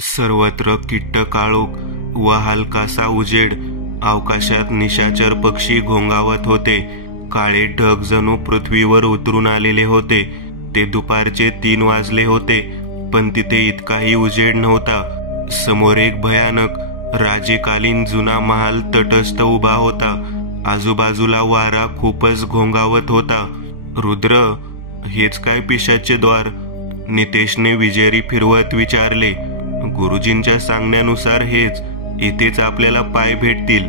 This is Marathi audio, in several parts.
सर्वत्र किट्ट काळोख व हलकासा उजेड. अवकाशात निशाचर पक्षी घोंगावत होते. काळे ढग जणू पृथ्वीवर उतरून आलेले होते. ते दुपारचे 3 वाजले होते, पण तिथे इतकाही उजेड नव्हता. समोर एक भयानक राजेकालीन जुना महाल तटस्थ उभा होता. आजूबाजूला वारा खूपच घोंगावत होता. रुद्र, हेच काय पिशाचे द्वार? नितेशने विजेरी फिरवत विचारले. गुरुजींच्या सांगण्यानुसार हेच. इथेच आपल्याला पाय भेटतील,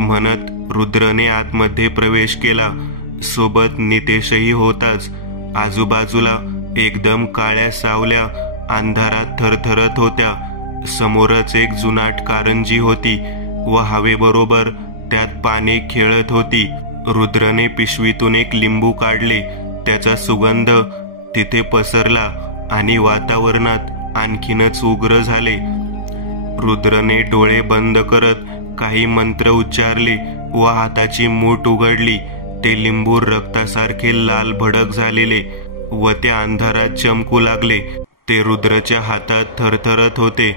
म्हणत रुद्रने आतमध्ये प्रवेश केला. सोबत नितेशही होताच. आजूबाजूला एकदम काळ्या सावल्या अंधारात थरथरत होत्या. समोरच एक जुनाट कारंजी होती व हवेबरोबर त्यात पाने खेळत होती. रुद्रने पिशवीतून एक लिंबू काढले. त्याचा सुगंध तिथे पसरला आणि वातावरणात आणखीनच उग्र झाले. रुद्रने डोळे बंद करत काही मंत्र उच्चारले व हाताची मूठ उघडली. ते लिंबू रक्तासारखे लाल भडक झालेले व त्या अंधारात चमकू लागले. ते रुद्रच्या हातात थरथरत होते.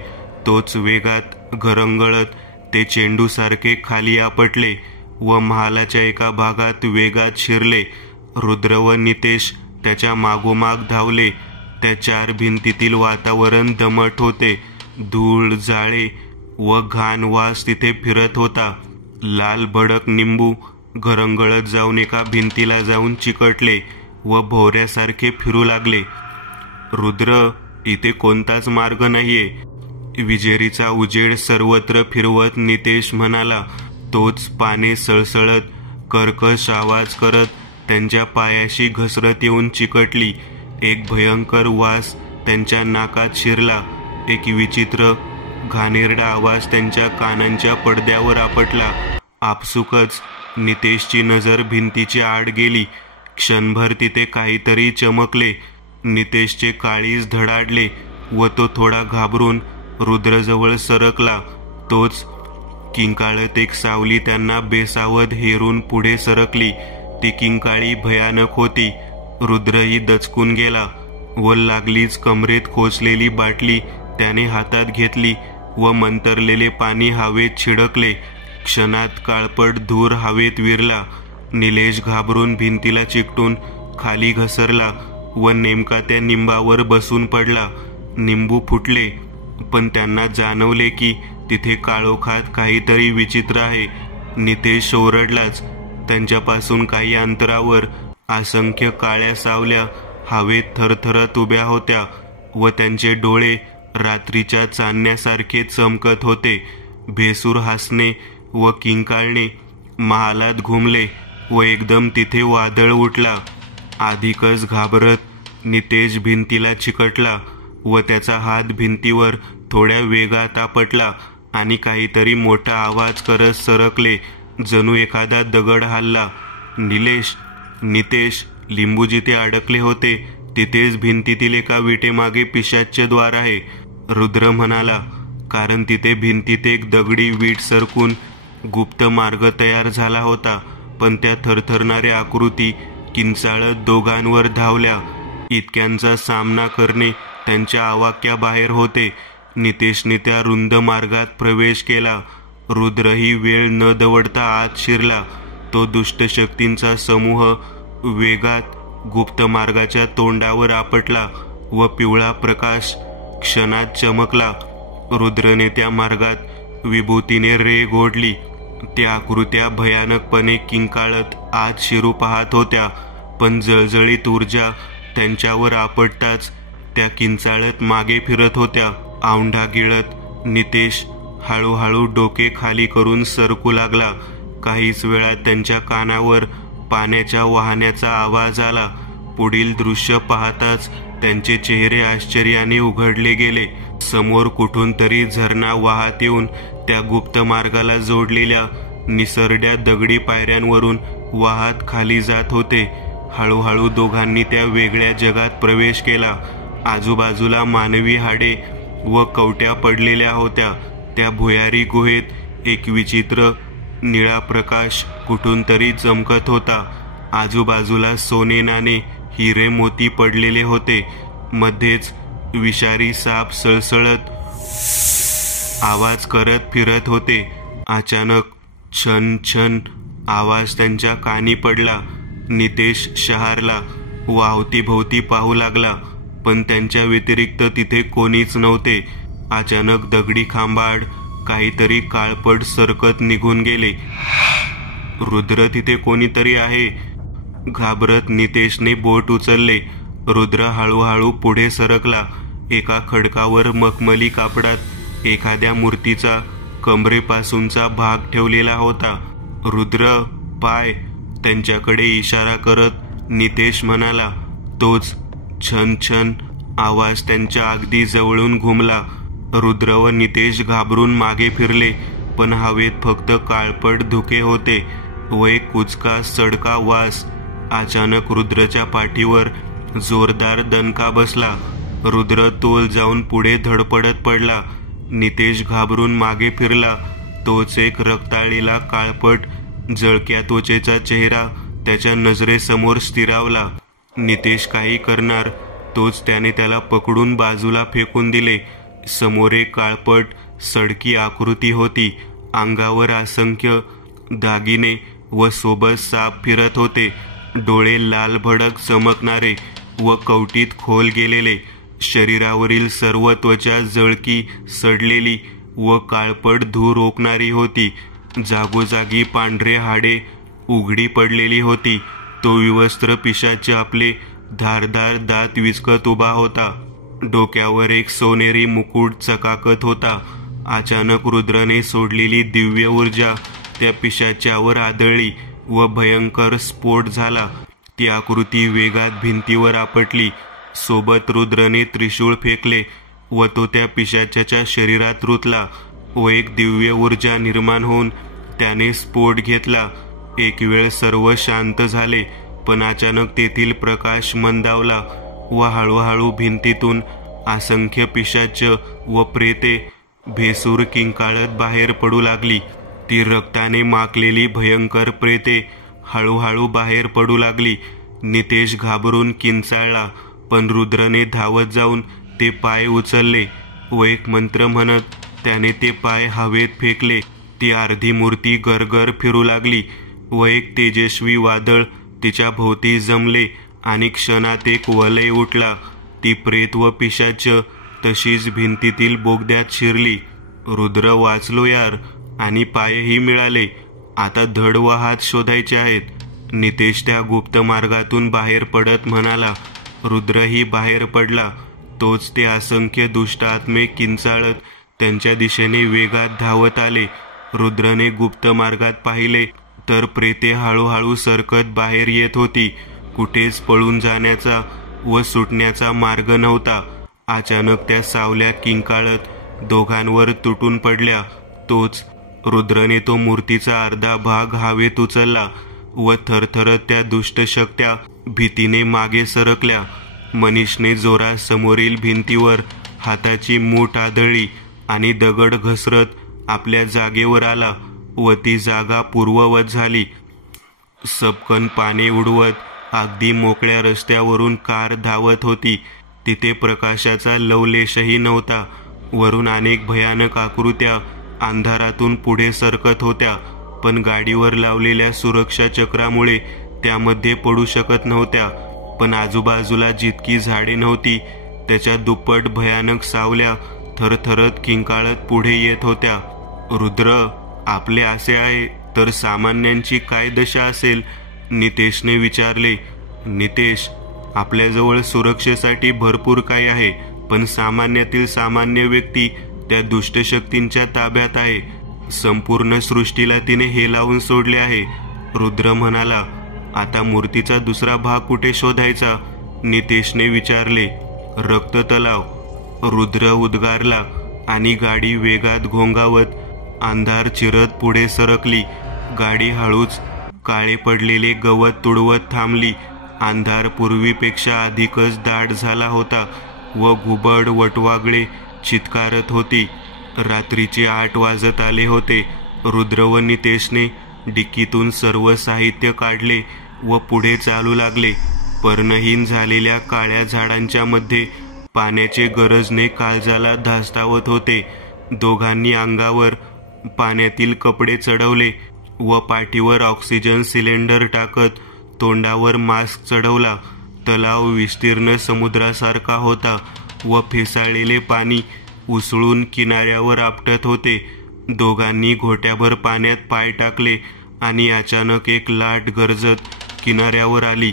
तोच वेगात घरंगळत ते चेंडूसारखे खाली आपटले व महालाच्या एका भागात वेगात शिरले. रुद्र व नितेश त्याच्या मागोमाग धावले. त्या 4 भिंतीतील वातावरण दमट होते. धूळ, जाळे व घाण वास तिथे फिरत होता. लाल भडक निंबू घरंगळत जाऊन एका भिंतीला जाऊन चिकटले व भोवऱ्यासारखे फिरू लागले. रुद्र, इथे कोणताच मार्ग नाहीये. विजेरीचा उजेड सर्वत्र फिरवत नितेश म्हणाला. तोच पाने सळसळत कर्कश आवाज करत त्यांच्या पायाशी घसरत येऊन चिकटली. एक भयंकर वास त्यांच्या नाकात शिरला. एक विचित्र घाणेरडा आवाज त्यांच्या कानांच्या पडद्यावर आपटला. आपसुकच नितेशची नजर भिंतीच्या आड गेली. क्षणभर तिथे काहीतरी चमकले. नितेशचे काळीज धडाडले व तो थोडा घाबरून रुद्रजवळ सरकला. तोच किंकाळत एक सावली त्यांना बेसावध हेरून पुढे सरकली. ती किंकाळी भयानक होती. रुद्रही दचकून गेला व लागलीच कमरेत खोचलेली बाटली त्याने हातात घेतली व मंतरलेले पाणी हवेत छिडकले. क्षणात काळपट धूर हवेत विरला. निलेश घाबरून भिंतीला चिकटून खाली घसरला व नेमका त्या निंबावर बसून पडला. निंबू फुटले, पण त्यांना जाणवले की तिथे काळोखात काहीतरी विचित्र आहे. नितेश ओरडलाच. त्यांच्यापासून काही अंतरावर असंख्य काळ्या सावल्या हवेत थरथरत उभ्या होत्या व त्यांचे डोळे रात्रीच्या चांदण्यासारखे चमकत होते. भेसूर हसणे व किंकाळणे महालात घुमले व एकदम तिथे वादळ उठला. अधिकच घाबरत नितेश भिंतीला चिकटला व त्याचा हात भिंतीवर थोड्या वेगात आपटला आणि काहीतरी मोठा आवाज करत सरकले, जणू एखादा दगड हलला. नितेश, लिंबू जिथे अडकले होते तिथेच भिंतीतील एका विटेमागे पिशाच्चे द्वार आहे, रुद्र म्हणाला. कारण तिथे भिंतीत एक दगडी वीट सरकून गुप्त मार्ग तयार झाला होता. पण त्या थरथरणाऱ्या आकृती किंचाळत दोघांवर धावल्या. इतक्यांचा सामना करणे त्यांच्या आवाक्याबाहेर होते. नितेशने त्या रुंद मार्गात प्रवेश केला. रुद्रही वेळ न दवडता आत शिरला. तो दुष्ट शक्तींचा समूह वेगात गुप्त मार्गाच्या तोंडावर आपटला व पिवळा प्रकाश क्षणात चमकला. रुद्रने त्या मार्गात विभूतीने रेघ ओढली. त्या आकृत्या भयानकपणे किंकाळत आत शिरू पाहत होत्या, पण जळजळीत ऊर्जा त्यांच्यावर आपटताच त्या किंचाळत मागे फिरत होत्या. औंढा गिळत नितेश हळूहळू डोके खाली करून सरकू लागला. काहीच वेळात त्यांच्या कानावर पाण्याच्या वाहण्याचा आवाज आला. पुढील दृश्य पाहताच त्यांचे चेहरे आश्चर्याने उघडले गेले. समोर कुठून तरी झरणा वाहत येऊन त्या गुप्त मार्गाला जोडलेल्या निसरड्या दगडी पायऱ्यांवरून वाहत खाली जात होते. हळूहळू दोघांनी त्या वेगळ्या जगात प्रवेश केला. आजूबाजूला मानवी हाडे व कवट्या पडलेल्या होत्या. त्या भुयारी गुहेत एक विचित्र निळा प्रकाश कुठून तरी चमकत होता. आजूबाजूला सोने, नाणे, हिरे, मोती पडलेले होते. मध्येच विषारी साप सळसळत आवाज करत फिरत होते. अचानक छन छन आवाज त्यांच्या कानी पडला. नितेश शहारला व अवतीभोवती पाहू लागला, पण त्यांच्या व्यतिरिक्त तिथे कोणीच नव्हते. अचानक दगडी खांबाआड काहीतरी काळपट सरकत निघून गेले. रुद्र, तिथे कोणीतरी आहे. घाबरत नितेशने बोट उचलले. रुद्र हळूहळू पुढे सरकला. एका खडकावर मखमली कापडात एखाद्या मूर्तीचा कमरेपासूनचा भाग ठेवलेला होता. रुद्र, पाय, त्यांच्याकडे इशारा करत नितेश म्हणाला. तोच छन छन आवाज त्यांच्या अगदी जवळून घुमला. रुद्र व नितेश घाबरून मागे फिरले, पण हवेत फक्त काळपट धुके होते व एक कुचका सडका वास. अचानक रुद्रच्या पाठीवर जोरदार दणका बसला. रुद्र तोल जाऊन पुढे धडपडत पडला. नितेश घाबरून मागे फिरला. तोच एक रक्ताळलेला काळपट जळक्या त्वचेचा चेहरा त्याच्या नजरेसमोर स्थिरावला. नितेश काही करणार तोच त्याने त्याला पकडून बाजूला फेकून दिले. समोर एक काळपट सडकी आकृती होती. अंगावर असंख्य दागिने व सोबत साप फिरत होते. डोळे लाल भडक चमकणारे व कवटीत खोल गेलेले. शरीरावरील सर्व त्वचा जळकी, सडलेली व काळपट धूर ओकणारी होती. जागोजागी पांढरे हाडे उघडी पडलेली होती. तो विवस्त्र पिशाच आपले धारदार दात विचकत उभा होता. डोक्यावर एक सोनेरी मुकुट चकाकत होता. अचानक रुद्रने सोडलेली दिव्य ऊर्जा त्या पिशाच्यावर आदळली व भयंकर स्फोट झाला. ती आकृती वेगात भिंतीवर आपटली. सोबत रुद्रने त्रिशूळ फेकले व तो त्या पिशाच्याच्या शरीरात रुतला व एक दिव्य ऊर्जा निर्माण होऊन त्याने स्फोट घेतला. एक वेळ सर्व शांत झाले, पण अचानक तेथील प्रकाश मंदावला व हळूहळू भिंतीतून असंख्य पिशाच व प्रेते भेसूर किंकाळत बाहेर पडू लागली. ती रक्ताने माखलेली भयंकर प्रेते हळूहळू बाहेर पडू लागली. नितेश घाबरून किंचाळला, पण रुद्रने धावत जाऊन ते पाय उचलले व एक मंत्र म्हणत त्याने ते पाय हवेत फेकले. ती अर्धी मूर्ती गरगर फिरू लागली व एक तेजस्वी वादळ तिच्या भोवती जमले आणि क्षणात एक वलय उठला. ती प्रेत व पिशाच तशीच भिंतीतील बोगद्यात शिरली. रुद्र, वाचलो यार, आणि पायही मिळाले. आता धड व हात शोधायचे आहेत. नितेश त्या गुप्त मार्गातून बाहेर पडत म्हणाला. रुद्रही बाहेर पडला. तोच ते असंख्य दुष्ट आत्मे किंचाळत त्यांच्या दिशेने वेगात धावत आले. रुद्रने गुप्त मार्गात पाहिले तर प्रेते हळूहळू सरकत बाहेर येत होती. कुठेच पळून जाण्याचा व सुटण्याचा मार्ग नव्हता. अचानक त्या सावल्या किंकाळत दोघांवर तुटून पडल्या. तोच रुद्रने तो मूर्तीचा अर्धा भाग हवेत उचलला व थरथरत त्या दुष्ट शक्त्या भीतीने मागे सरकल्या. मनीषने जोरात समोरील भिंतीवर हाताची मूठ आदळली आणि दगड घसरत आपल्या जागेवर आला व ती जागा पूर्ववत झाली. सपकन पाने उडवत अगदी मोकळ्या रस्त्यावरून कार धावत होती. तिथे प्रकाशाचा लवलेशही नव्हता. वरून अनेक भयानक आकृत्या अंधारातून पुढे सरकत होत्या, पण गाडीवर लावलेल्या सुरक्षा चक्रामुळे त्यामध्ये पडू शकत नव्हत्या. पण आजूबाजूला जितकी झाडे नव्हती त्याच्या दुप्पट भयानक सावल्या थरथरत किंकाळत पुढे येत होत्या. रुद्र, आपले असे आहे तर सामान्यांची काय दशा असेल? नितेशने विचारले. नितेश, आपल्याजवळ सुरक्षेसाठी भरपूर काही आहे, पण सामान्यातील सामान्य व्यक्ती त्या दुष्ट शक्तींच्या ताब्यात आहे. संपूर्ण सृष्टीला तिने हेलावून सोडले आहे. रुद्र म्हणाला. आता मूर्तीचा दुसरा भाग कुठे शोधायचा? नितेशने विचारले. रक्त तलाव, रुद्र उद्गारला आणि गाडी वेगात घोंगावत अंधार चिरत पुढे सरकली. गाडी हळूच काळे पडलेले गवत तुडवत थांबली. अंधार पूर्वीपेक्षा अधिकच दाट झाला होता व घुबड वटवागळे चित्कारत होती. रात्रीचे 8 वाजत आले होते. रुद्र व नितेशने डिक्कीतून सर्व साहित्य काढले व पुढे चालू लागले. पर्णहीन झालेल्या काळ्या झाडांच्या मध्ये पाण्याचे गरजने काळजाला धास्तावत होते. दोघांनी अंगावर पाण्यातील कपडे चढवले व पाठीवर ऑक्सिजन सिलेंडर टाकत तोंडावर मास्क चढवला. तलाव विस्तीर्ण समुद्रासारखा होता व फेसाळलेले पाणी उसळून किनाऱ्यावर आपटत होते. दोघांनी घोट्याभर पाण्यात पाय टाकले आणि अचानक एक लाट गरजत किनाऱ्यावर आली.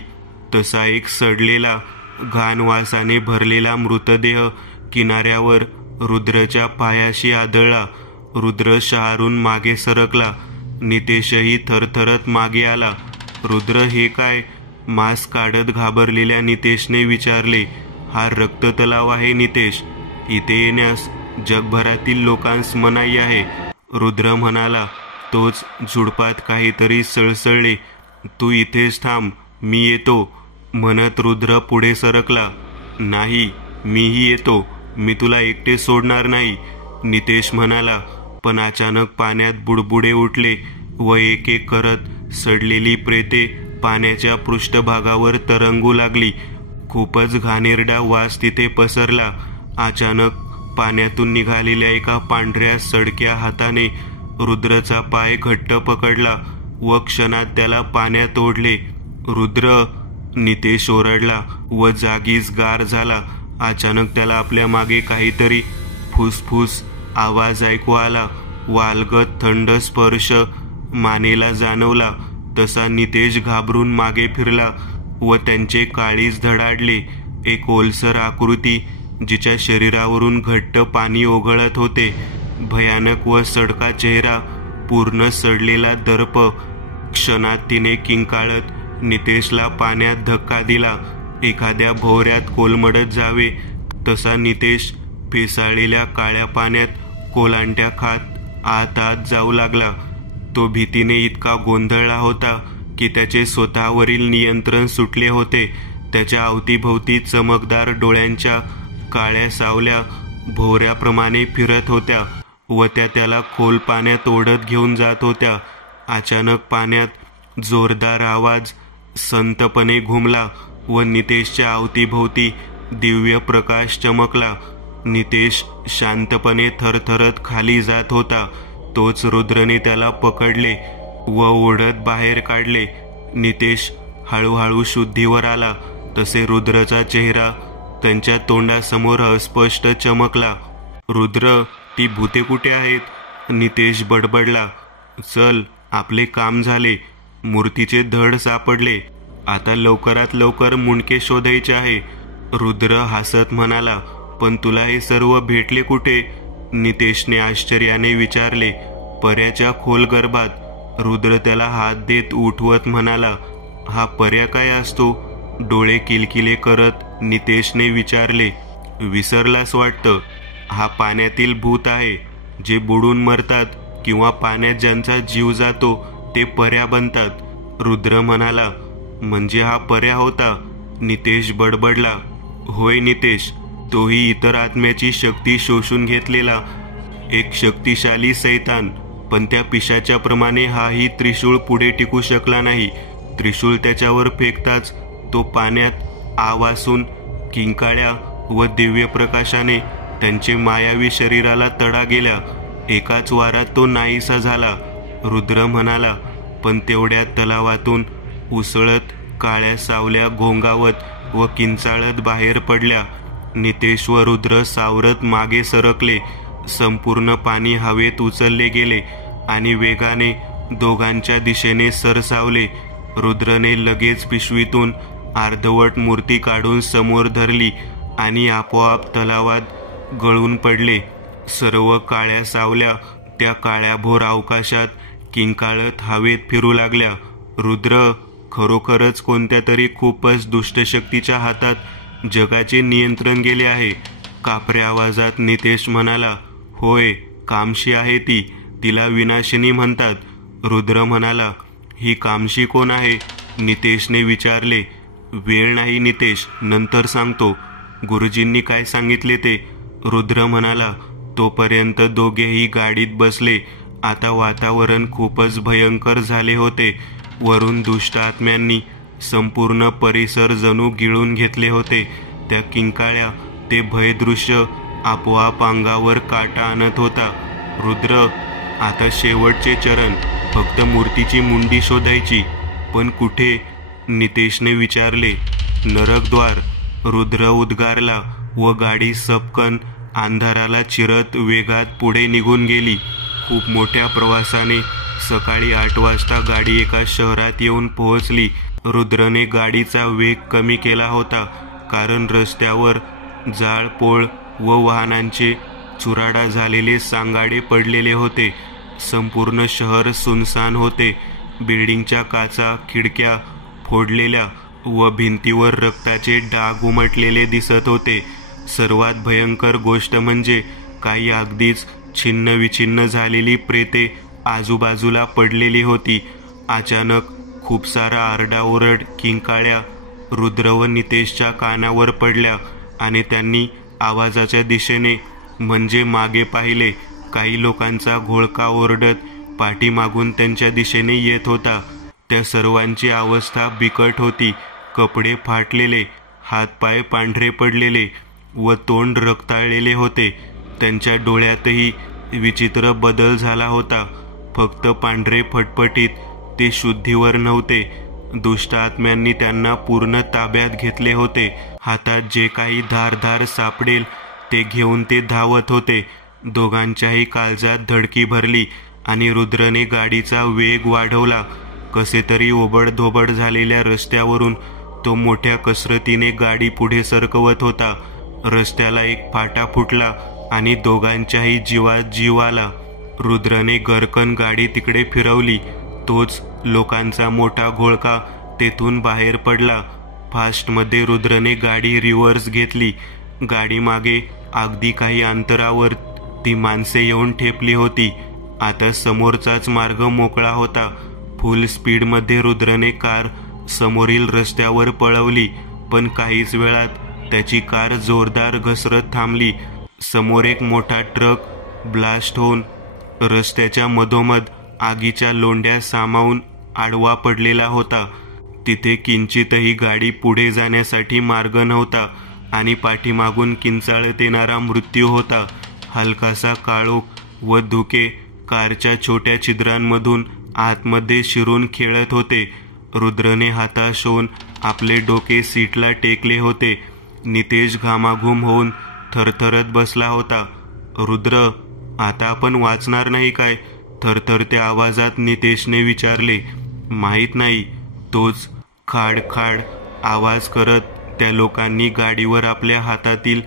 तसा एक सडलेला घाण वासाने भरलेला मृतदेह किनाऱ्यावर रुद्रच्या पायाशी आदळला. रुद्र शहारून मागे सरकला. नितेशही थरथरत मागे आला. रुद्र, हे काय? मास्क काढत घाबरलेल्या नितेशने विचारले. हा रक्ततलाव आहे नितेश. इथे येण्यास जगभरातील लोकांस मनाई आहे, रुद्र म्हणाला. तोच झुडपात काहीतरी सळसळले. तू इथेच थांब, मी येतो, म्हणत रुद्र पुढे सरकला. नाही, मीही येतो, मी तुला एकटे सोडणार नाही, नितेश म्हणाला. पण अचानक पाण्यात बुडबुडे उठले व एक एक करत सडलेली प्रेते पाण्याच्या पृष्ठभागावर तरंगू लागली. खूपच घाणेरडा वास तिथे पसरला. अचानक पाण्यातून निघालेल्या एका पांढऱ्या सडक्या हाताने रुद्रचा पाय घट्ट पकडला व क्षणात त्याला पाण्यात ओढले. रुद्र, नितेश ओरडला व जागीच गार झाला. अचानक त्याला आपल्या मागे काहीतरी फुसफुस आवाज ऐकू आला. वालगट थंड स्पर्श मानेला जाणवला. तसा नितेश घाबरून मागे फिरला व त्यांचे काळीज धडाडले. एक ओलसर आकृती जिच्या शरीरावरून घट्ट पाणी ओघळत होते. भयानक व सडका चेहरा, पूर्ण सडलेला दर्प. क्षणात तिने किंकाळत नितेशला पाण्यात धक्का दिला. एखाद्या भोवऱ्यात कोलमडत जावे तसा नितेश फेसाळलेल्या काळ्या पाण्यात कोलांट्या खात आत आत जाऊ लागला. तो भीतीने इतका गोंधळला होता की त्याचे स्वतःवरील नियंत्रण सुटले होते. त्याच्या अवतीभोवती चमकदार डोळ्यांच्या काळ्या सावल्या भोवऱ्याप्रमाणे फिरत होत्या व त्या त्याला खोल पाण्यात ओढत घेऊन जात होत्या. अचानक पाण्यात जोरदार आवाज संतपणे घुमला व नितेशच्या अवतीभोवती दिव्य प्रकाश चमकला. नितेश शांतपणे थरथरत खाली जात होता. तोच रुद्रने त्याला पकडले व ओढत बाहेर काढले. नितेश हळूहळू शुद्धीवर आला तसे रुद्रचा चेहरा त्यांच्या तोंडासमोर अस्पष्ट चमकला. रुद्र, ती भूते कुठे आहेत? नितेश बडबडला. चल, आपले काम झाले, मूर्तीचे धड सापडले, आता लवकरात लवकर मुंडके शोधायचे आहे, रुद्र हसत म्हणाला. पण तुला हे सर्व भेटले कुठे? नितेशने आश्चर्याने विचारले. पर्याच्या खोल गर्भात, रुद्र त्याला हात देत उठवत म्हणाला. हा पर्या काय असतो? डोळे किलकिले करत नितेशने विचारले. विसरलास वाटतं, हा पाण्यातील भूत आहे. जे बुडून मरतात किंवा पाण्यात ज्यांचा जीव जातो ते पर्या बनतात, रुद्र म्हणाला. म्हणजे हा पर्या होता? नितेश बडबडला. होय नितेश, तोही इतर आत्म्याची शक्ती शोषून घेतलेला एक शक्तिशाली सैतान. पण त्या पिशाच्याप्रमाणे हाही त्रिशूळ पुढे टिकू शकला नाही. त्रिशूळ त्याच्यावर फेकताच तो पाण्यात आवासून किंकाळ्या व दिव्य प्रकाशाने त्यांचे मायावी शरीराला तडा गेल्या. एकाच वारात तो नाहीसा झाला, रुद्र म्हणाला. पण तेवढ्या तलावातून उसळत काळ्या सावल्या घोंगावत व किंचाळत बाहेर पडल्या. नितेश व रुद्र सावरत मागे सरकले. संपूर्ण पाणी हवेत उचलले गेले आणि वेगाने दोघांच्या दिशेने सरसावले. रुद्रने लगेच पिशवीतून अर्धवट मूर्ती काढून समोर धरली आणि आपोआप तलावात गळून पडले. सर्व काळ्या सावल्या त्या काळ्याभोर अवकाशात किंकाळत हवेत फिरू लागल्या. रुद्र, खरोखरच कोणत्या तरी खूपच दुष्ट शक्तीच्या हातात जगाचे नियंत्रण गेले आहे, कापऱ्या आवाजात नितेश म्हणाला. होय, कामशी आहे ती, तिला विनाशिनी म्हणतात, रुद्र म्हणाला. ही कामशी कोण आहे? नितेशने विचारले. वेळ नाही नितेश, नंतर सांगतो. गुरुजींनी काय सांगितले ते, रुद्र म्हणाला. तोपर्यंत दोघेही गाडीत बसले. आता वातावरण खूपच भयंकर झाले होते. वरून दुष्ट आत्म्यांनी संपूर्ण परिसर जणू गिळून घेतले होते. त्या किंकाळ्या, ते भयदृश्य आपोआप अंगावर काटा आणत होता. रुद्र, आता शेवटचे चरण, फक्त मूर्तीची मुंडी शोधायची. पण कुठे? नितेशने विचारले. नरकद्वार, रुद्र उद्गारला व गाडी सपकन अंधाराला चिरत वेगात पुढे निघून गेली. खूप मोठ्या प्रवासाने सकाळी 8 वाजता गाडी एका शहरात येऊन पोहोचली. रुद्रने गाडीचा वेग कमी केला होता, कारण रस्त्यावर जाळपोळ व वाहनांचे चुराडा झालेले सांगाडे पडलेले होते. संपूर्ण शहर सुनसान होते. बिल्डिंगच्या काचा, खिडक्या फोडलेल्या व भिंतीवर रक्ताचे डाग उमटलेले दिसत होते. सर्वात भयंकर गोष्ट म्हणजे काही अगदीच छिन्नविछिन्न झालेली प्रेते आजूबाजूला पडलेली होती. अचानक खूप सारा आरडाओरड, किंकाळ्या रुद्र व नितेशच्या कानावर पडल्या आणि त्यांनी आवाजाच्या दिशेने म्हणजे मागे पाहिले. काही लोकांचा घोळका ओरडत पाठीमागून त्यांच्या दिशेने येत होता. त्या सर्वांची अवस्था बिकट होती. कपडे फाटलेले, हातपाय पांढरे पडलेले व तोंड रक्ताळलेले होते. त्यांच्या डोळ्यातही विचित्र बदल झाला होता. फक्त पांढरे फटफटीत, ते शुद्धीवर नव्हते. दुष्ट आत्म्यांनी त्यांना पूर्ण ताब्यात घेतले होते. हातात जे काही धारदार सापडेल ते घेऊन ते धावत होते. दोघांच्याही काळजात धडकी भरली आणि रुद्रने गाडीचा वेग वाढवला. कसे तरी ओबडधोबड झालेल्या रस्त्यावरून तो मोठ्या कसरतीने गाडी पुढे सरकवत होता. रस्त्याला एक फाटा फुटला आणि दोघांच्याही जीवात जीव आला. रुद्रने गरकन गाडी तिकडे फिरवली. तोच लोकांचा मोठा घोळका तेथून बाहेर पडला. फास्टमध्ये रुद्रने गाडी रिव्हर्स घेतली. गाडी मागे अगदी काही अंतरावर ती माणसे येऊन ठेपली होती. आता समोरचाच मार्ग मोकळा होता. फुल स्पीडमध्ये रुद्रने कार समोरील रस्त्यावर पळवली, पण काहीच वेळात त्याची कार जोरदार घसरत थांबली. समोर एक मोठा ट्रक ब्लास्ट होऊन रस्त्याच्या मधोमध आगीच्या लोंढ्या सामावून आडवा पडलेला होता. तिथे किंचितही गाडी पुढे जाण्यासाठी मार्ग नव्हता आणि पाठीमागून किंचाळत येणारा मृत्यू होता. हलकासा काळोख व धुके कारच्या छोट्या छिद्रांमधून आतमध्ये शिरून खेळत होते. रुद्रने हताश होऊन आपले डोके सीटला टेकले होते. नितेश घामाघूम होऊन थरथरत बसला होता. रुद्र, आता आपण वाचणार नाही काय? थरथरत्या आवाजात नितेशने विचारले. माहीत नाही, तोच खाड खाड आवाज करत त्या लोकांनी गाडीवर आपल्या हातातील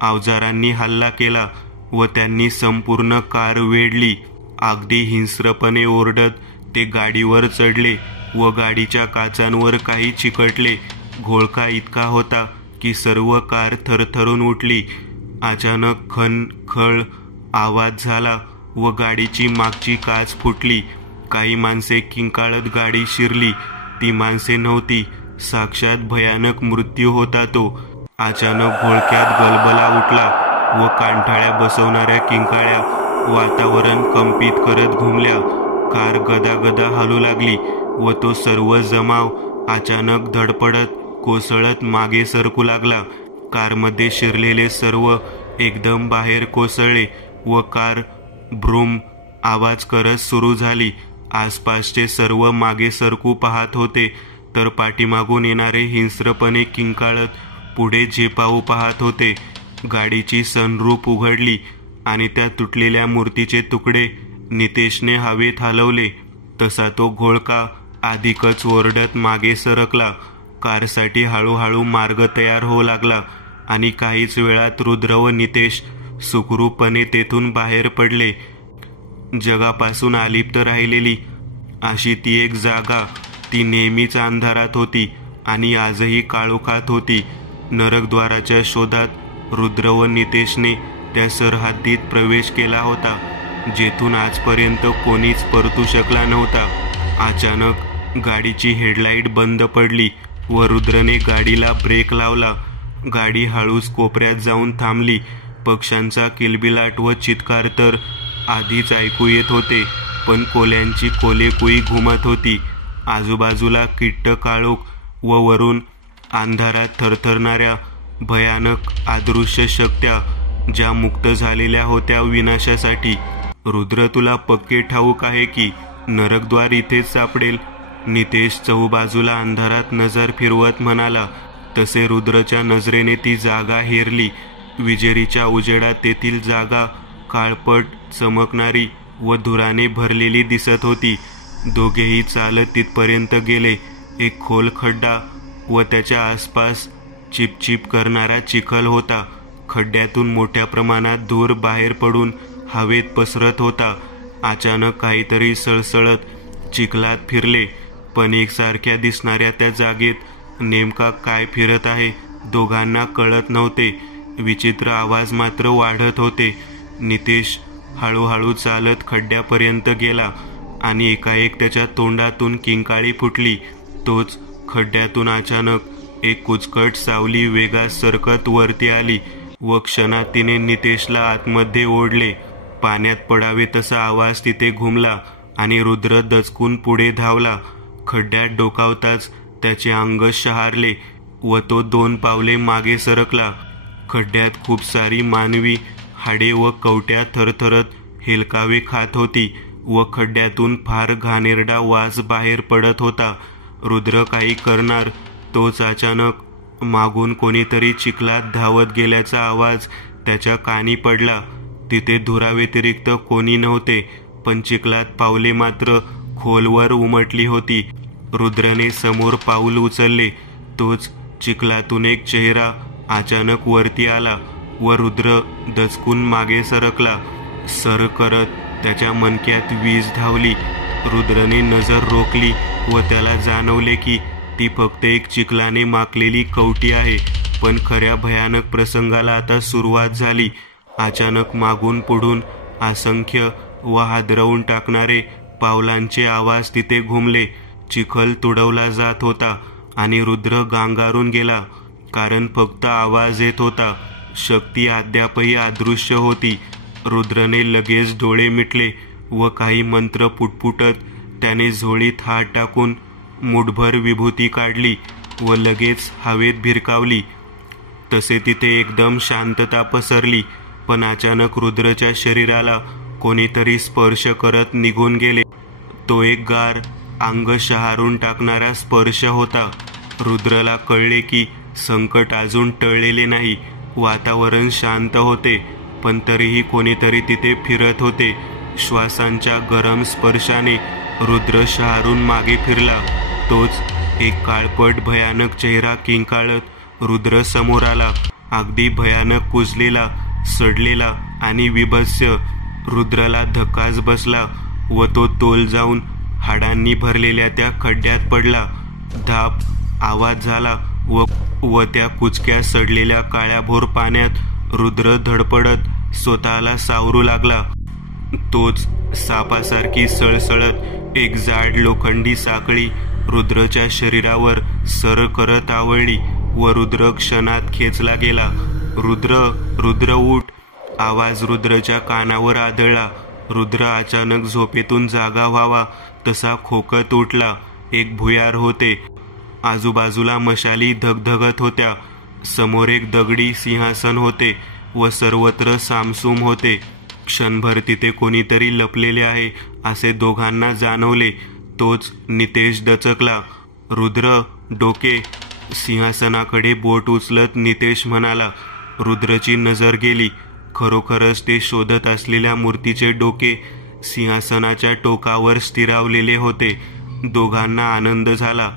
अवजारांनी हल्ला केला व त्यांनी संपूर्ण कार वेढली. अगदी हिंस्रपणे ओरडत ते गाडीवर चढले व गाडीच्या काचांवर काही चिकटले. घोळका इतका होता की सर्व कार थरथरून उठली. अचानक खन खळ आवाज झाला व गाडीची मागची काच फुटली. काही माणसे किंकाळत गाडी शिरली. ती माणसे नव्हती, साक्षात भयानक मृत्यू होता तो. अचानक घोळक्यात गलबला उठला व कानठाळ्या बसवणाऱ्या किंकाळ्या वातावरण कंपित करत घुमल्या. कार गदागदा हलू लागली व तो सर्व जमाव अचानक धडपडत कोसळत मागे सरकू लागला. कारमध्ये शिरलेले सर्व एकदम बाहेर कोसळले व कार ब्रूम आवाज करत सुरू झाली. आसपासचे सर्व मागे सरकू पाहत होते, तर पाठीमागून येणारे हिंस्रपणे किंकाळत पुढे झेपावू पाहत होते. गाडीची सनरूफ उघडली आणि त्या तुटलेल्या मूर्तीचे तुकडे नितेशने हवेत हलवले. तसा तो घोळका अधिकच ओरडत मागे सरकला. कारसाठी हळूहळू मार्ग तयार होऊ लागला आणि काहीच वेळात रुद्र व नितेश सुखरूपपणे तेथून बाहेर पडले. जगापासून अलिप्त राहिलेली अशी ती एक जागा, ती नेहमीच अंधारात होती आणि आजही काळोखात होती. नरकद्वाराच्या शोधात रुद्र व नितेशने त्या सरहद्दीत प्रवेश केला होता, जेथून आजपर्यंत कोणीच परतू शकला नव्हता. अचानक गाडीची हेडलाईट बंद पडली व रुद्रने गाडीला ब्रेक लावला. गाडी हळूच कोपऱ्यात जाऊन थांबली. पक्ष्यांचा किलबिलाट व चित्कार तर आधीच ऐकू येत होते, पण कोल्यांची कोलेकुई घुमत होती. आजूबाजूला किट्ट काळोख व वरून अंधारात थरथरणाऱ्या भयानक अदृश्य शक्त्या. ज्या मुक्त झालेल्या होत्या विनाशासाठी. रुद्र, तुला पक्के ठाऊक आहे की नरकद्वार इथेच सापडेल? नितेश चहूबाजूला अंधारात नजर फिरवत म्हणाला. तसे रुद्रच्या नजरेने ती जागा हेरली. विजेरीच्या उजेडात तेथील जागा काळपट, चमकणारी व धुराने भरलेली दिसत होती. दोघेही चालत तिथपर्यंत गेले. एक खोल खड्डा व त्याच्या आसपास चिपचिप करणारा चिखल होता. खड्ड्यातून मोठ्या प्रमाणात धूर बाहेर पडून हवेत पसरत होता. अचानक काहीतरी सळसळत चिखलात फिरले, पण एकसारख्या दिसणाऱ्या त्या जागेत नेमका काय फिरत आहे दोघांना कळत नव्हते. विचित्र आवाज मात्र वाढत होते. नितेश हळूहळू चालत खड्ड्यापर्यंत गेला आणि एकाएक त्याच्या तोंडातून किंकाळी फुटली. तोच खड्ड्यातून अचानक एक कुचकट सावली वेगात सरकत वरती आली व क्षणात तिने नितेशला आतमध्ये ओढले. पाण्यात पडावे तसा आवाज तिथे घुमला आणि रुद्र दचकून पुढे धावला. खड्ड्यात डोकावताच त्याचे अंग शहारले व तो 2 पावले मागे सरकला. खड्ड्यात खूप सारी मानवी हाडे व कवट्या थरथरत हेलकावे खात होती व खड्ड्यातून फार घाणेरडा वास बाहेर पडत होता. रुद्र काही करणार तोच अचानक मागून कोणीतरी चिखलात धावत गेल्याचा आवाज त्याच्या कानी पडला. तिथे धुराव्यतिरिक्त कोणी नव्हते, पण चिखलात पावले मात्र खोलवर उमटली होती. रुद्रने समोर पाऊल उचलले. तोच चिखलातून एक चेहरा अचानक वरती आला व रुद्र दचकून मागे सरकला. सर करत त्याच्या मणक्यात वीज धावली. रुद्रने नजर रोखली व त्याला जाणवले की ती फक्त एक चिखलाने माखलेली कवटी आहे. पण खऱ्या भयानक प्रसंगाला आता सुरुवात झाली. अचानक मागून पुढून असंख्य व हादरवून टाकणारे पावलांचे आवाज तिथे घुमले. चिखल तुडवला जात होता आणि रुद्र गांगारून गेला, कारण फक्त आवाज येत होता. शक्ती अद्यापही अदृश्य होती. रुद्रने लगेच डोळे मिटले व काही मंत्र पुटपुटत त्याने झोळीत हात टाकून मुठभर विभूती काढली व लगेच हवेत भिरकावली. तसे तिथे एकदम शांतता पसरली. पण अचानक रुद्रच्या शरीराला कोणीतरी स्पर्श करत निघून गेले. तो एक गार, अंग शहारून टाकणारा स्पर्श होता. रुद्रला कळले की संकट अजून टळलेले नाही. वातावरण शांत होते, पण तरीही कोणीतरी तिथे फिरत होते. श्वासांच्या गरम स्पर्शाने रुद्र शहारून मागे फिरला. तोच एक काळपट भयानक चेहरा किंकाळत रुद्र समोर आला. अगदी भयानक, कुजलेला, सडलेला आणि विभत्स. रुद्रला धक्काच बसला व तो तोल जाऊन हाडांनी भरलेल्या त्या खड्ड्यात पडला. धाप आवाज झाला व त्या कुचक्या सडलेल्या काळ्याभोर पाण्यात रुद्र धडपडत स्वतःला सावरू लागला. तोच सापासारखी सळसळत एक जाड लोखंडी साखळी रुद्रच्या शरीरावर सर करत आवळली व रुद्र क्षणात खेचला गेला. रुद्र, रुद्र उठ! आवाज रुद्रच्या कानावर आदळला. रुद्र अचानक झोपेतून जागा व्हावा तसा खोकत उठला. एक भुयार होते. आजूबाजूला मशाली धगधगत होत्या. समोर एक दगडी सिंहासन होते व सर्वत्र सामसूम होते. क्षणभर तिथे कोणीतरी लपलेले आहे असे दोघांना जाणवले. तोच नितेश दचकला. रुद्र, डोके! सिंहासनाकडे बोट उचलत नितेश म्हणाला. रुद्रची नजर गेली. खरोखरच ते शोधत असलेल्या मूर्तीचे डोके सिंहासनाच्या टोकावर स्थिरावलेले होते. दोघांना आनंद झाला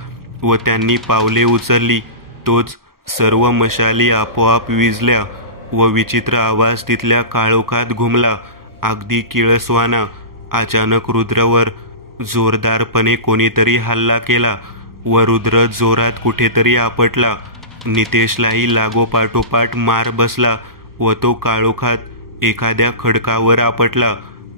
व त्यांनी पावले उचलली. तोच सर्व मशाली आपोआप विझल्या व विचित्र आवाज तिथल्या काळोखात घुमला, अगदी किळसवाना. अचानक रुद्रवर जोरदारपणे कोणीतरी हल्ला केला व रुद्र जोरात कुठेतरी आपटला. नितेशलाही लागोपाठोपाठ मार बसला व तो काळोखात एखाद्या खडकावर आपटला.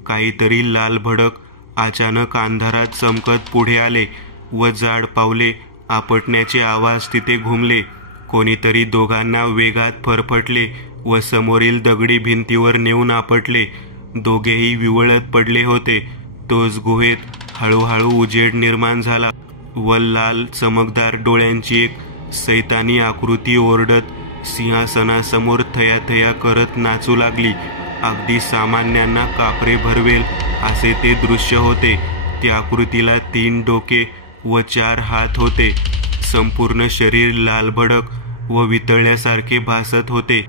काहीतरी लाल भडक अचानक अंधारात चमकत पुढे आले व जाड पावले आपटण्याचे आवाज तिथे घुमले. कोणीतरी दोघांना वेगात फरफटले व समोरील दगडी भिंतीवर नेऊन आपटले. दोघेही विवळत पडले होते. तोच गुहेत हळूहळू उजेड निर्माण झाला व लाल चमकदार डोळ्यांची एक सैतानी आकृती ओरडत सिंहासनासमोर थयाथया करत नाचू लागली. अगदी सामान्यांना कापरे भरवेल असे ते दृश्य होते. त्या आकृतीला 3 डोके व 4 हात होते. संपूर्ण शरीर लालभडक व वितळल्यासारखे भासत होते.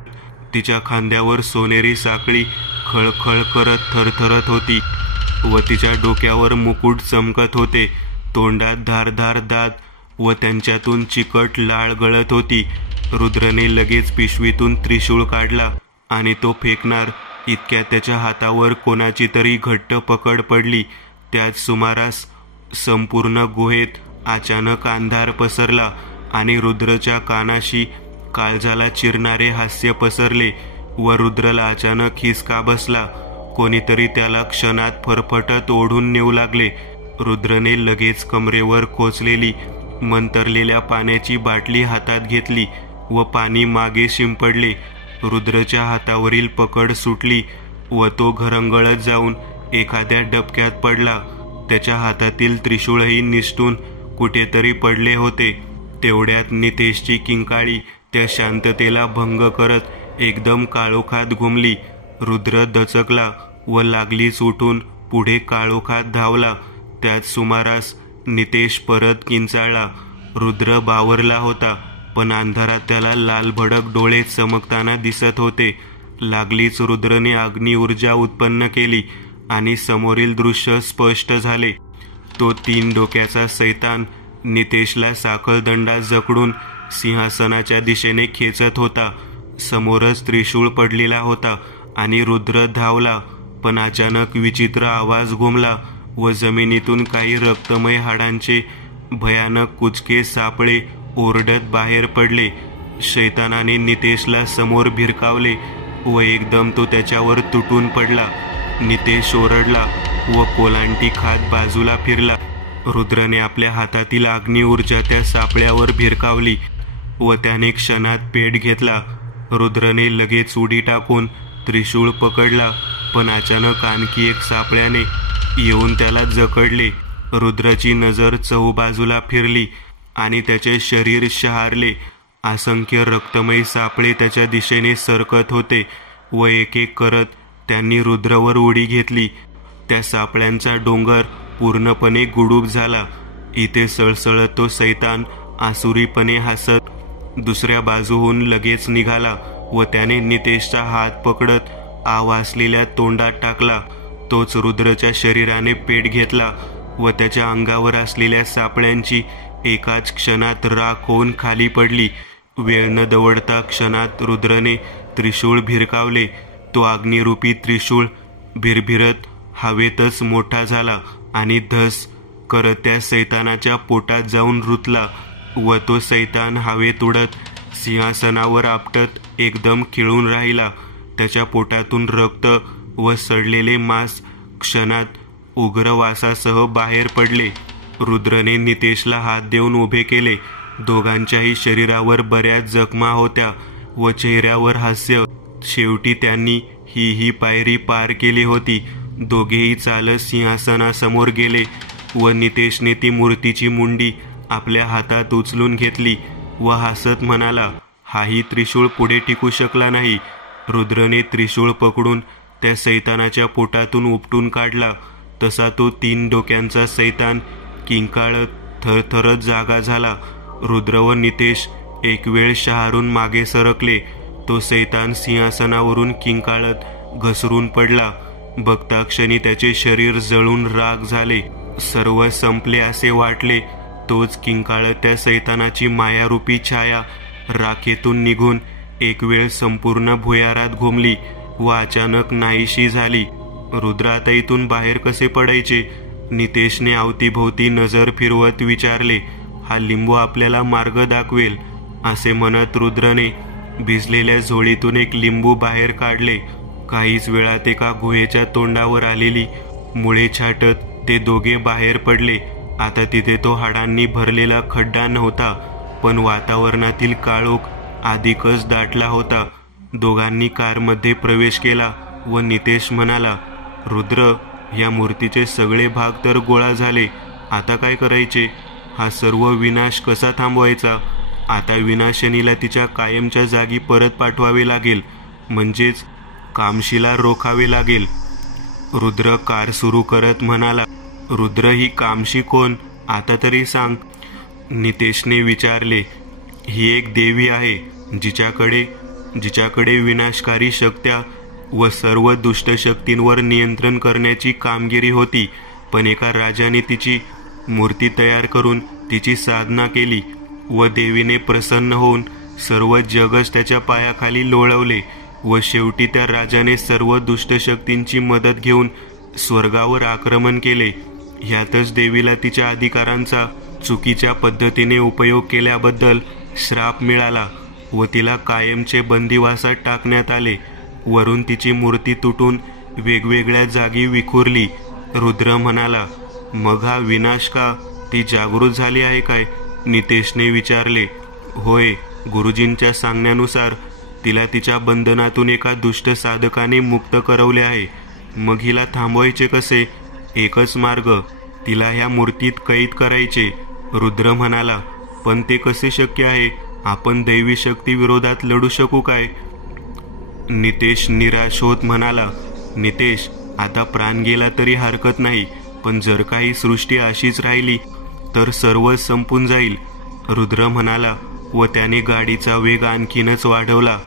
तिच्या खांद्यावर सोनेरी साखळी खळखळ करत थरथरत होती व तिच्या डोक्यावर मुकुट चमकत होते. तोंडात धारदार दात व त्यांच्यातून चिकट लाळ गळत होती. रुद्रने लगेच पिशवीतून त्रिशूळ काढला आणि तो फेकणार इतक्यात त्याच्या हातावर कोणाची तरी घट्ट पकड पडली. त्याच सुमारास संपूर्ण गुहेत अचानक अंधार पसरला आणि रुद्रच्या कानाशी काळजाला चिरणारे हास्य पसरले व रुद्रला अचानक हिसका बसला. कोणीतरी त्याला क्षणात फरफटत ओढून नेऊ लागले. रुद्रने लगेच कमरेवर खोचलेली मंतरलेल्या पाण्याची बाटली हातात घेतली व पाणी मागे शिंपडले. रुद्रच्या हातावरील पकड सुटली व तो घरंगळत जाऊन एखाद्या डबक्यात पडला. त्याच्या हातातील त्रिशूळही निसटून कुठेतरी पडले होते. तेवढ्यात नितेशची किंकाळी त्या शांततेला भंग करत एकदम काळोखात घुमली. रुद्र दचकला व लागलीच उठून पुढे काळोखात धावला. त्याच सुमारास नितेश परत किंचाळला. रुद्र बावरला होता, पण अंधारात त्याला लालभडक डोळे चमकताना दिसत होते. लागलीच रुद्रने अग्नी ऊर्जा उत्पन्न केली आणि समोरील दृश्य स्पष्ट झाले. तो 3 डोक्याचा सैतान नितेशला साखळदंडा जकडून सिंहासनाच्या दिशेने खेचत होता. समोरच त्रिशूळ पडलेला होता आणि रुद्र धावला. पण अचानक विचित्र आवाज घुमला व जमिनीतून काही रक्तमय हाडांचे भयानक कुचके सापळे ओरडत बाहेर पडले. शैतानाने नितेशला समोर भिरकावले व एकदम तो त्याच्यावर तुटून पडला. नितेश ओरडला व कोलांटी खात बाजूला फिरला. रुद्रने आपल्या हातातील अग्नी ऊर्जा त्या सापळ्यावर भिरकावली व त्याने क्षणात पेट घेतला. रुद्रने लगेच उडी टाकून त्रिशूळ पकडला, पण अचानक आणखी एक सापळ्याने येऊन त्याला जखडले. रुद्राची नजर चहूबाजूला फिरली आणि त्याचे शरीर शहारले. असंख्य रक्तमय सापळे त्याच्या दिशेने सरकत होते व एक एक करत त्यांनी रुद्रवर उडी घेतली. त्या सापळ्यांचा डोंगर पूर्णपणे गुडूप झाला. इथे सळसळत तो सैतान आसुरीपणे हसत दुसऱ्या बाजूहून लगेच निघाला व त्याने नितेशचा हात पकडत आव असलेल्या तोंडात टाकला. तोच रुद्रच्या शरीराने पेट घेतला व त्याच्या अंगावर असलेल्या सापळ्यांची एकाच क्षणात राख होऊन खाली पडली. वेळ न दवडता क्षणात रुद्रने त्रिशूळ भिरकावले. तो अग्निरूपी त्रिशूळ भिरभिरत हवेतच मोठा झाला आणि धस करत त्या सैतानाच्या पोटात जाऊन रुतला व तो सैतान हवेत उडत सिंहासनावर आपटत एकदम खिळून राहिला. त्याच्या पोटातून रक्त व सडलेले मांस क्षणात उग्र वासासह बाहेर पडले. रुद्रने नितेशला हात देऊन उभे केले. दोघांच्याही शरीरावर बऱ्याच जखमा होत्या व चेहऱ्यावर हास्य. शेवटी त्यांनी ही पायरी पार केली होती. दोघेही चालत सिंहासनासमोर गेले व नितेशने ती मूर्तीची मुंडी आपल्या हातात उचलून घेतली व हसत म्हणाला, हाही त्रिशूळ पुढे टिकू शकला नाही. रुद्रने त्रिशूळ पकडून त्या सैतानाच्या पोटातून उपटून काढला. तसा तो 3 डोक्यांचा सैतान किंकाळत थरथरत जागा झाला. रुद्र व नितेश एक वेळ शहारून मागे सरकले. तो सैतान सिंहासनावरून किंकाळत घसरून पडला. बघता क्षणी त्याचे शरीर जळून राख झाले. सर्व संपले असे वाटले. तोच किंकाळत त्या सैतानाची मायारूपी छाया राखेतून निघून एक वेळ संपूर्ण भुयारात घुमली व अचानक नाहीशी झाली. रुद्र आता इथून बाहेर कसे पडायचे? नितेशने अवतीभोवती नजर फिरवत विचारले. हा लिंबू आपल्याला मार्ग दाखवेल असे म्हणत रुद्रने भिजलेल्या झोळीतून एक लिंबू बाहेर काढले. काहीच वेळात एका गुहेच्या तोंडावर आलेली मुळे छाटत ते दोघे बाहेर पडले. आता तिथे तो हाडांनी भरलेला खड्डा नव्हता, पण वातावरणातील काळोख अधिकच दाटला होता. दोघांनी कारमध्ये प्रवेश केला व नितेश म्हणाला, रुद्र, या मूर्तीचे सगळे भाग तर गोळा झाले. आता काय करायचे? हा सर्व विनाश कसा थांबवायचा? आता विनाशनीला तिच्या कायमच्या जागी परत पाठवावे लागेल, म्हणजेच कामशीला रोखावे लागेल. रुद्र कार सुरू करत म्हणाला, रुद्र, ही कामशी कोण? आता तरी सांग. नितेशने विचारले. ही एक देवी आहे, जिच्याकडे विनाशकारी शक्त्या व सर्व दुष्ट शक्तींवर नियंत्रण करण्याची कामगिरी होती. पण एका राजाने तिची मूर्ती तयार करून तिची साधना केली व देवीने प्रसन्न होऊन सर्व जगच त्याच्या पायाखाली लोळवले व शेवटी त्या राजाने सर्व दुष्ट शक्तींची मदत घेऊन स्वर्गावर आक्रमण केले. ह्यातच देवीला तिच्या अधिकारांचा चुकीच्या पद्धतीने उपयोग केल्याबद्दल श्राप मिळाला व तिला कायमचे बंदिवासात टाकण्यात आले. वरून तिची मूर्ती तुटून वेगवेगळ्या जागी विखुरली. रुद्र म्हणाला, मग हा विनाश का? ती जागृत झाली आहे काय? नितेशने विचारले. होय, गुरुजींच्या सांगण्यानुसार तिला तिच्या बंधनातून एका दुष्ट साधकाने मुक्त करवले आहे. मग हिला थांबवायचे कसे? एकच मार्ग, तिला ह्या मूर्तीत कैद करायचे. रुद्र म्हणाला, पण ते कसे शक्य आहे? आपण दैवी शक्ती विरोधात लढू शकू काय? नितेश निराश होत म्हणाला, नितेश, आता प्राण गेला तरी हरकत नाही, पण जर काही सृष्टी अशीच राहिली तर सर्वच संपून जाईल. रुद्र म्हणाला व त्याने गाडीचा वेग आणखीनच वाढवला.